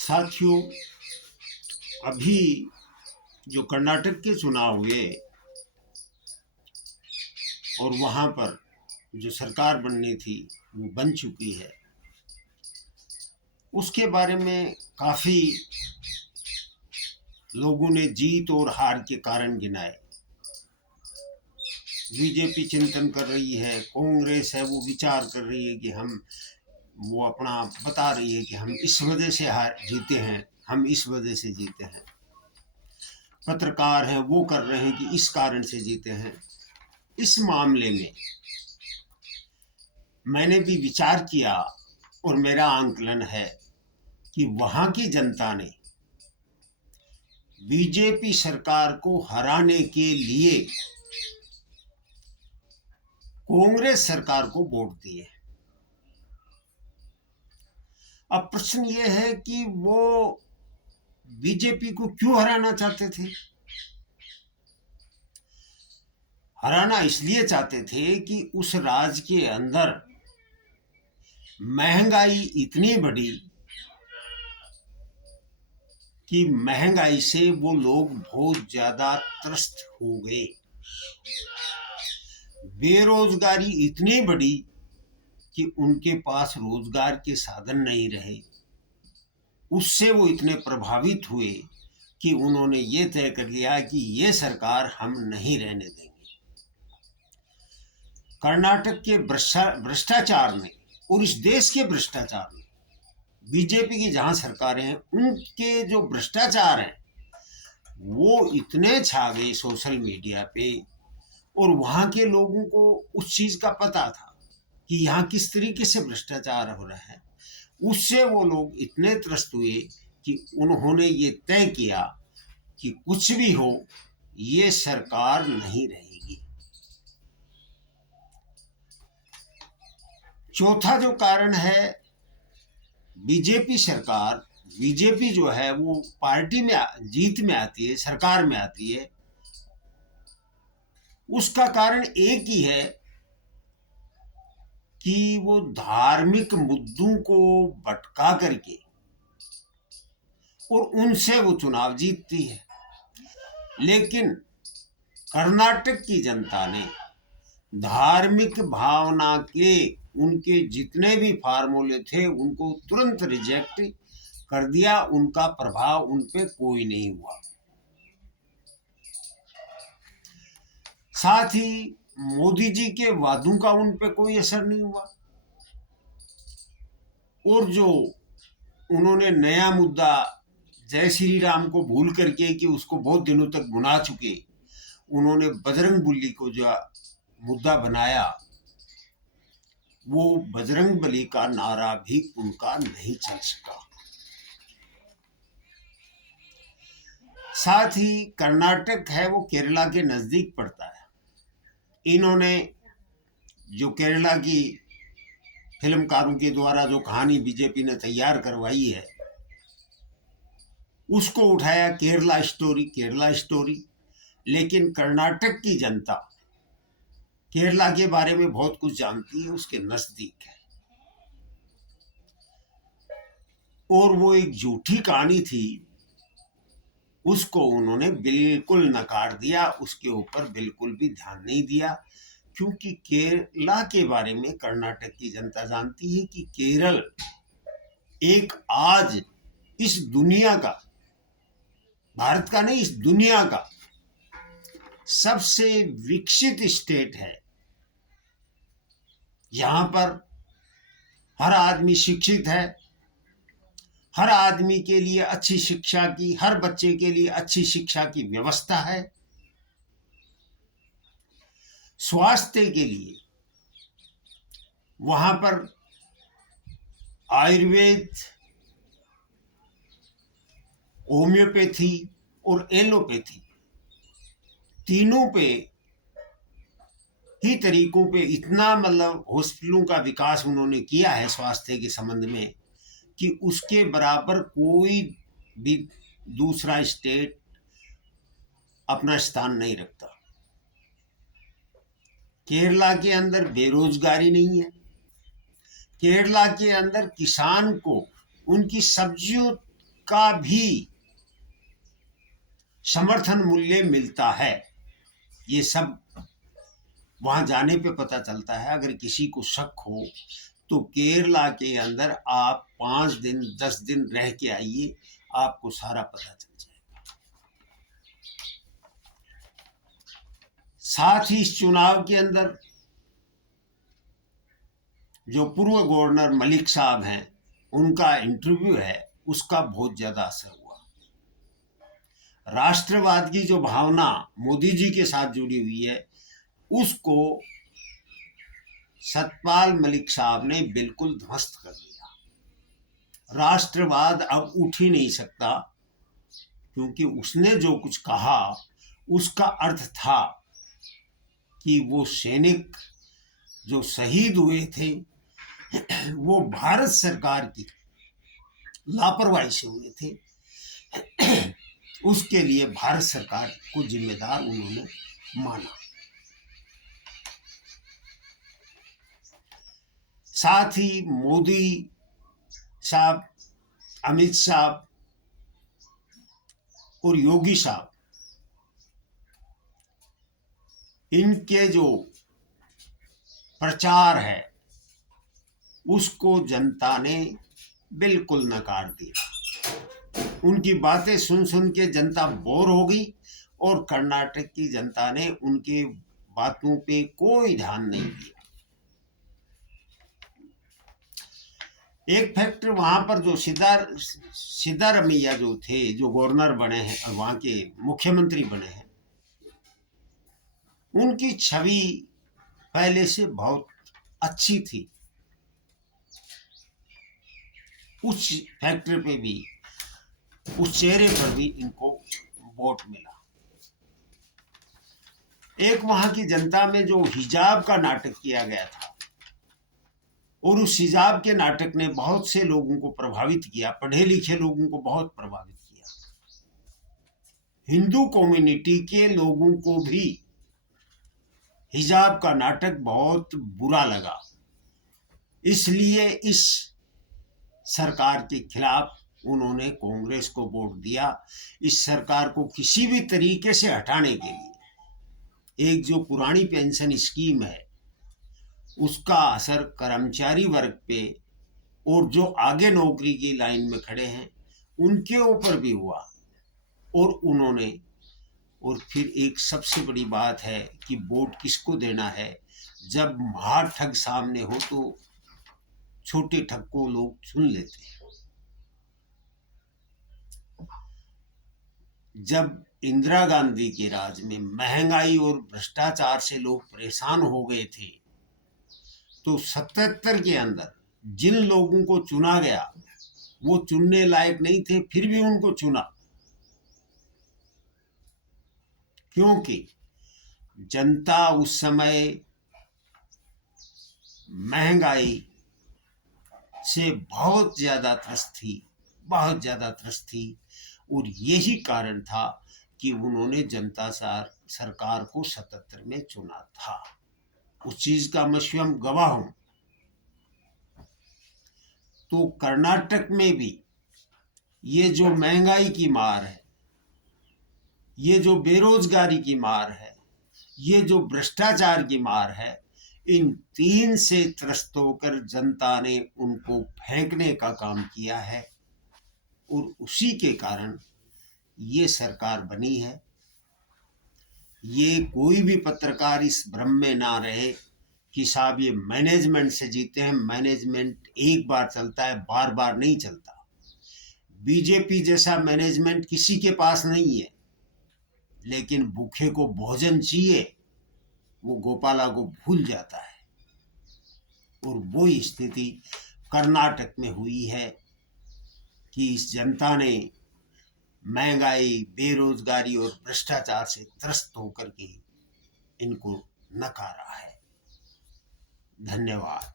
साथियों, अभी जो कर्नाटक के चुनाव हुए और वहाँ पर जो सरकार बननी थी वो बन चुकी है, उसके बारे में काफ़ी लोगों ने जीत और हार के कारण गिनाए। बीजेपी चिंतन कर रही है, कांग्रेस है वो विचार कर रही है कि वो अपना बता रही है कि हम इस वजह से हार जीते हैं, हम इस वजह से जीते हैं। पत्रकार हैं वो कर रहे हैं कि इस कारण से जीते हैं। इस मामले में मैंने भी विचार किया और मेरा आंकलन है कि वहां की जनता ने बीजेपी सरकार को हराने के लिए कांग्रेस सरकार को वोट दिए। अब प्रश्न ये है कि वो बीजेपी को क्यों हराना चाहते थे। हराना इसलिए चाहते थे कि उस राज्य के अंदर महंगाई इतनी बढ़ी कि महंगाई से वो लोग बहुत ज्यादा त्रस्त हो गए। बेरोजगारी इतनी बढ़ी कि उनके पास रोजगार के साधन नहीं रहे। उससे वो इतने प्रभावित हुए कि उन्होंने ये तय कर लिया कि ये सरकार हम नहीं रहने देंगे। कर्नाटक के भ्रष्टाचार ने और इस देश के भ्रष्टाचार ने, बीजेपी की जहां सरकारें हैं उनके जो भ्रष्टाचार हैं वो इतने छा गए सोशल मीडिया पे, और वहां के लोगों को उस चीज का पता था कि यहाँ किस तरीके से भ्रष्टाचार हो रहा है। उससे वो लोग इतने त्रस्त हुए कि उन्होंने ये तय किया कि कुछ भी हो ये सरकार नहीं रहेगी। चौथा जो कारण है, बीजेपी सरकार, बीजेपी जो है वो पार्टी में जीत में आती है, सरकार में आती है, उसका कारण एक ही है कि वो धार्मिक मुद्दों को भटका करके और उनसे वो चुनाव जीतती है। लेकिन कर्नाटक की जनता ने धार्मिक भावना के उनके जितने भी फार्मूले थे उनको तुरंत रिजेक्ट कर दिया। उनका प्रभाव उन पे कोई नहीं हुआ। साथ ही मोदी जी के वादों का उन पे कोई असर नहीं हुआ। और जो उन्होंने नया मुद्दा जय श्री राम को भूल करके कि उसको बहुत दिनों तक भुना चुके, उन्होंने बजरंग बली को जो मुद्दा बनाया, वो बजरंग बली का नारा भी उनका नहीं चल सका। साथ ही कर्नाटक है वो केरला के नजदीक पड़ता है। इन्होंने जो केरला की फिल्मकारों के द्वारा जो कहानी बीजेपी ने तैयार करवाई है उसको उठाया, केरला स्टोरी, केरला स्टोरी। लेकिन कर्नाटक की जनता केरला के बारे में बहुत कुछ जानती है, उसके नजदीक है, और वो एक झूठी कहानी थी उसको उन्होंने बिल्कुल नकार दिया, उसके ऊपर बिल्कुल भी ध्यान नहीं दिया। क्योंकि केरला के बारे में कर्नाटक की जनता जानती है कि केरल एक आज इस दुनिया का, भारत का नहीं, इस दुनिया का सबसे विकसित स्टेट है। यहां पर हर आदमी शिक्षित है, हर आदमी के लिए अच्छी शिक्षा की, हर बच्चे के लिए अच्छी शिक्षा की व्यवस्था है। स्वास्थ्य के लिए वहां पर आयुर्वेद, होम्योपैथी और एलोपैथी तीनों पे ही तरीकों पे इतना मतलब हॉस्पिटलों का विकास उन्होंने किया है स्वास्थ्य के संबंध में कि उसके बराबर कोई भी दूसरा स्टेट अपना स्थान नहीं रखता। केरला के अंदर बेरोजगारी नहीं है। केरला के अंदर किसान को उनकी सब्जियों उसका भी समर्थन मूल्य मिलता है। ये सब वहां जाने पे पता चलता है। अगर किसी को शक हो तो केरला के अंदर आप 5 दिन 10 दिन रह के आइए, आपको सारा पता चल जाएगा। साथ ही इस चुनाव के अंदर जो पूर्व गवर्नर मलिक साहब हैं, उनका इंटरव्यू है, उसका बहुत ज्यादा असर हुआ। राष्ट्रवाद की जो भावना मोदी जी के साथ जुड़ी हुई है, उसको सतपाल मलिक साहब ने बिल्कुल ध्वस्त कर दिया। राष्ट्रवाद अब उठ ही नहीं सकता, क्योंकि उसने जो कुछ कहा उसका अर्थ था कि वो सैनिक जो शहीद हुए थे वो भारत सरकार की लापरवाही से हुए थे। उसके लिए भारत सरकार को जिम्मेदार उन्होंने माना। साथ ही मोदी साहब, अमित साहब और योगी साहब, इनके जो प्रचार है उसको जनता ने बिल्कुल नकार दिया। उनकी बातें सुन सुन के जनता बोर हो गई और कर्नाटक की जनता ने उनके बातों पे कोई ध्यान नहीं दिया। एक फैक्टर वहां पर जो सिद्धारमैया जो थे, जो गवर्नर बने हैं और वहां के मुख्यमंत्री बने हैं, उनकी छवि पहले से बहुत अच्छी थी। उस फैक्टर पे भी, उस चेहरे पर भी इनको वोट मिला। एक वहां की जनता में जो हिजाब का नाटक किया गया था, और उस हिजाब के नाटक ने बहुत से लोगों को प्रभावित किया, पढ़े लिखे लोगों को बहुत प्रभावित किया। हिंदू कम्युनिटी के लोगों को भी हिजाब का नाटक बहुत बुरा लगा। इसलिए इस सरकार के खिलाफ उन्होंने कांग्रेस को वोट दिया। इस सरकार को किसी भी तरीके से हटाने के लिए एक जो पुरानी पेंशन स्कीम है उसका असर कर्मचारी वर्ग पे और जो आगे नौकरी की लाइन में खड़े हैं उनके ऊपर भी हुआ, और उन्होंने, और फिर एक सबसे बड़ी बात है कि वोट किसको देना है। जब महाठग सामने हो तो छोटे ठग को लोग चुन लेते हैं। जब इंदिरा गांधी के राज में महंगाई और भ्रष्टाचार से लोग परेशान हो गए थे, तो 77 के अंदर जिन लोगों को चुना गया वो चुनने लायक नहीं थे, फिर भी उनको चुना, क्योंकि जनता उस समय महंगाई से बहुत ज्यादा त्रस्त थी, बहुत ज्यादा त्रस्त थी। और यही कारण था कि उन्होंने जनता सरकार को 77 में चुना था। उस चीज का मैं स्वयं गवाह हूं। तो कर्नाटक में भी ये जो महंगाई की मार है, ये जो बेरोजगारी की मार है, ये जो भ्रष्टाचार की मार है, इन तीन से त्रस्त होकर जनता ने उनको फेंकने का काम किया है, और उसी के कारण ये सरकार बनी है। ये कोई भी पत्रकार इस भ्रम में ना रहे कि साहब ये मैनेजमेंट से जीते हैं। मैनेजमेंट एक बार चलता है, बार बार नहीं चलता। बीजेपी जैसा मैनेजमेंट किसी के पास नहीं है, लेकिन भूखे को भोजन चाहिए, वो गोपाला को भूल जाता है। और वो स्थिति कर्नाटक में हुई है कि इस जनता ने महंगाई, बेरोजगारी और भ्रष्टाचार से त्रस्त होकर के इनको नकारा है। धन्यवाद।